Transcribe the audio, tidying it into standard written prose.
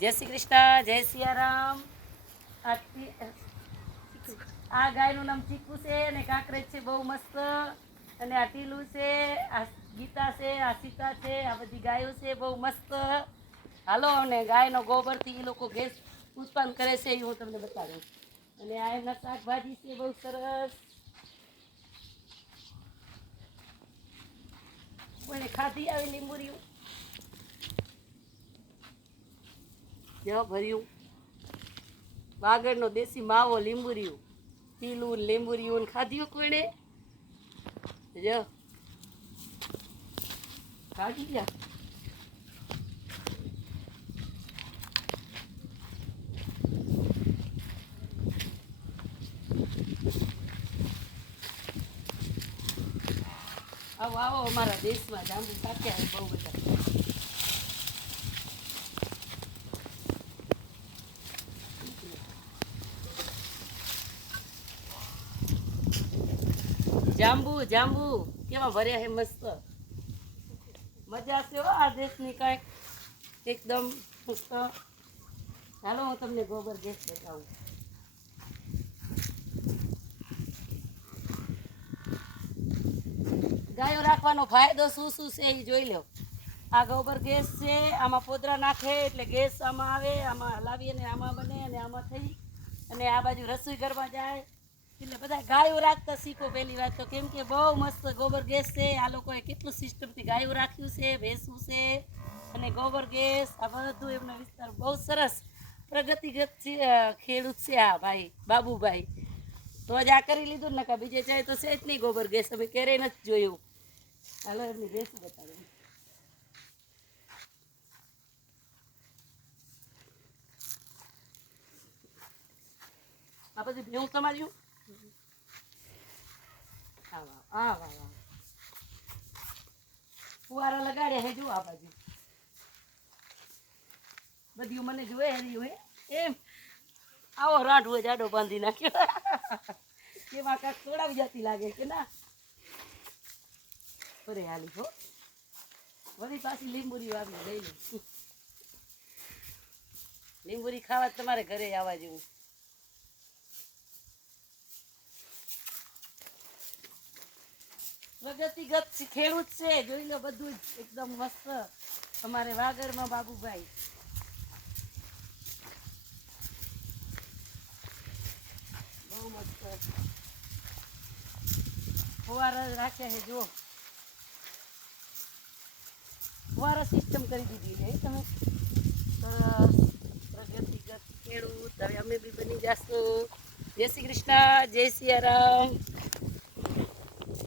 જય શ્રી કૃષ્ણ, જય સિયારામ. આ ગાયનું નામ ચીકુ છે અને કાંકરેજ છે, બહુ મસ્ત. અને આ ટીલું છે, આ ગીતા છે, આ સીતા છે, આ બધી ગાયો છે, બહુ મસ્ત. હાલો, અને ગાયનો ગોબરથી એ લોકો ગેસ ઉત્પન્ન કરે છે, એ હું તમને બતાડું. અને આ એમના શાકભાજી છે, બહુ સરસ. કોઈને ખાધી આવી લીંબુરિયું જો ભર્યું વાગડનો દેશી માવો લીંબુરિયું પીલું લીંબુરિયું ખાધ્યું કોઈને જો ખાધી ગયા. આવો આવો અમારા દેશમાં જાંબુ પાક્યા બહુ બધા. જાંબુ જાંબુ કેવા ભર્યા હે મસ્ત. મજા છે હો આ દેશની કાંઈક એકદમ મસ્ત. ચાલો હું તમને ગોબર ગેસ બતાવું. ગાયો રાખવાનો ફાયદો શું શું છે એ જોઈ લો. આ ગોબર ગેસ છે, આમાં પોદરા નાખે એટલે ગેસ આમાં આવે, આમાં હલાવીએ ને આમાં બને અને આમાં થઈ અને આ બાજુ રસોઈ ઘરમાં જાય. એટલે બધા ગાયો રાખતા શીખો પહેલી વાત તો, કેમ કે બહુ મસ્ત ગોબર ગેસ છે. આ લોકોએ કેટલું સિસ્ટમથી ગાયો રાખ્યું છે, ભેંસું છે અને ગોબર ગેસ આ બધું એમનો વિસ્તાર બહુ સરસ પ્રગતિગત ખેડૂત છે આ ભાઈ બાબુભાઈ. તો જ આ કરી લીધું ને, બીજે જાય તો છે જ નહીં ગોબર ગેસ, અમે ક્યારેય નથી જોયું. હાલો એમની ભેંસું બતાડું. આ બધું ભેવું તમાર્યું. હા વાહ વાહ, ફુવારા લગાડ્યા હે જો આ બાજુ બધું મને જોવે હર્યું હે એમ. આવો રાંઢવો જાડો બાંધી નાખ્યો એમાં કાંક તોડાવી જતી લાગે કે ના. અરે હાલી હો, વળી પાછી લીંબુરી આવી લઈ લો. લીંબુરી ખાવા તમારે ઘરે આવવા જેવું. પ્રગતિગત ખેડૂત છે, જોઈ લો બધું જ એકદમ મસ્ત. અમારે વાગડમાં બાબુભાઈ બહુ મસ્ત ફુવારા રાખ્યા છે જો. ફુવારા સિસ્ટમ કરી દીધી છે તમે. સરસ પ્રગતિગત ખેડૂત. હવે અમે બી બની જશું. જય શ્રી કૃષ્ણ, જય સિયારામ.